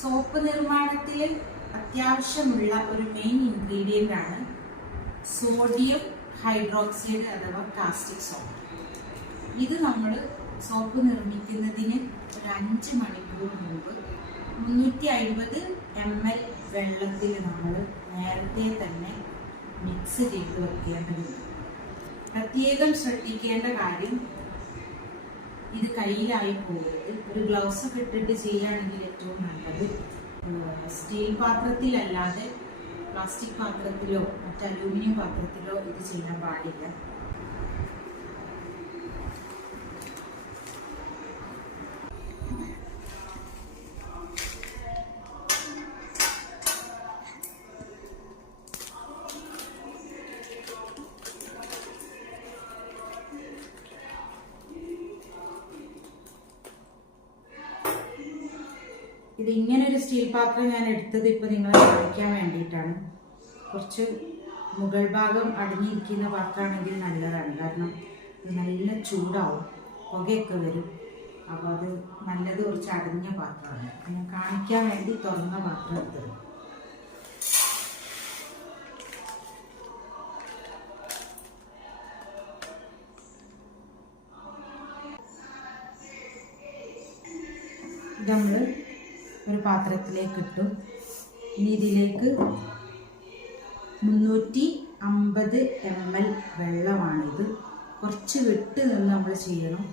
Soap നിർമ്മാണത്തിൽ അത്യാവശ്യമുള്ള ഒരു മെയിൻ ഇൻഗ്രീഡിയൻ്റ് ആണ് സോഡിയം ഹൈഡ്രോക്സൈഡ് അഥവാ കാസ്റ്റിക് സോപ്പ്. ഇത് നമ്മൾ സോപ്പ് നിർമ്മിക്കുന്നതിന് ഒരു 5 മണിക്കൂർ മുമ്പ് 350 ml വെള്ളത്തിൽ നമ്മൾ നേരത്തെ തന്നെ മിക്സ് ചെയ്ത് വെക്കേണ്ടതുണ്ട്. പ്രത്യേകം ശ്രദ്ധിക്കേണ്ട കാര്യം, ഇത് കയ്യിലായി പോകരുത്. ഒരു ഗ്ലൗസ് ഒക്കെ ഇട്ടിട്ട് ചെയ്യുകയാണെങ്കിൽ ഏറ്റവും നല്ലത്. സ്റ്റീൽ പാത്രത്തിലല്ലാതെ പ്ലാസ്റ്റിക് പാത്രത്തിലോ മറ്റ് അലൂമിനിയം പാത്രത്തിലോ ഇത് ചെയ്യാൻ പാടില്ല. ഇതിങ്ങനൊരു സ്റ്റീൽ പാത്രം ഞാൻ എടുത്തത് ഇപ്പോൾ നിങ്ങളെ കാണിക്കാൻ വേണ്ടിയിട്ടാണ്. കുറച്ച് മുകൾ ഭാഗം അടങ്ങിയിരിക്കുന്ന പാത്രമാണെങ്കിൽ നല്ലതാണ്. കാരണം ഇത് നല്ല ചൂടാവും, പുകയൊക്കെ വരും. അപ്പോൾ അത് നല്ലത് കുറച്ച് അടങ്ങിയ പാത്രമാണ്. ഞാൻ കാണിക്കാൻ വേണ്ടി തുറന്ന പാത്രം എടുത്തത്. ഇത് നമ്മൾ ഒരു പാത്രത്തിലേക്ക് ഇട്ടു. ഇനി ഇതിലേക്ക് 350 ml വെള്ളമാണിത്. കുറച്ച് വിട്ട് നിന്ന് നമ്മൾ ചെയ്യണം.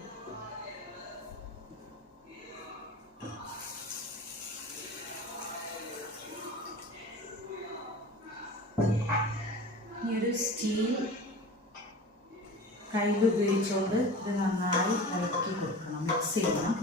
ഈ ഒരു സ്റ്റീൽ കയ്യിൽ ഉപയോഗിച്ചുകൊണ്ട് ഇത് നന്നായി ഇളക്കി കൊടുക്കണം, മിക്സ് ചെയ്യണം.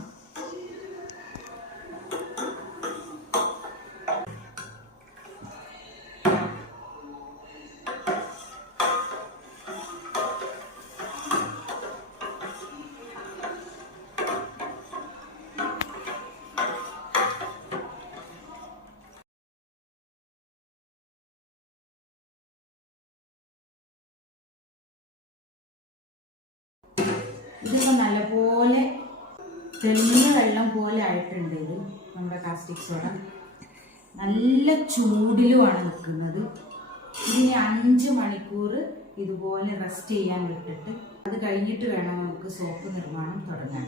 ഇതിപ്പോൾ നല്ലപോലെ തെളിഞ്ഞ വെള്ളം പോലെ ആയിട്ടുണ്ട്. ഇത് നമ്മുടെ കാസ്റ്റിക് സോഡ നല്ല ചൂടിലുമാണ് നിൽക്കുന്നത്. ഇതിന് 5 മണിക്കൂർ ഇതുപോലെ റെസ്റ്റ് ചെയ്യാൻ വിട്ടിട്ട് അത് കഴിഞ്ഞിട്ട് വേണം നമുക്ക് സോപ്പ് നിർമ്മാണം തുടങ്ങാൻ.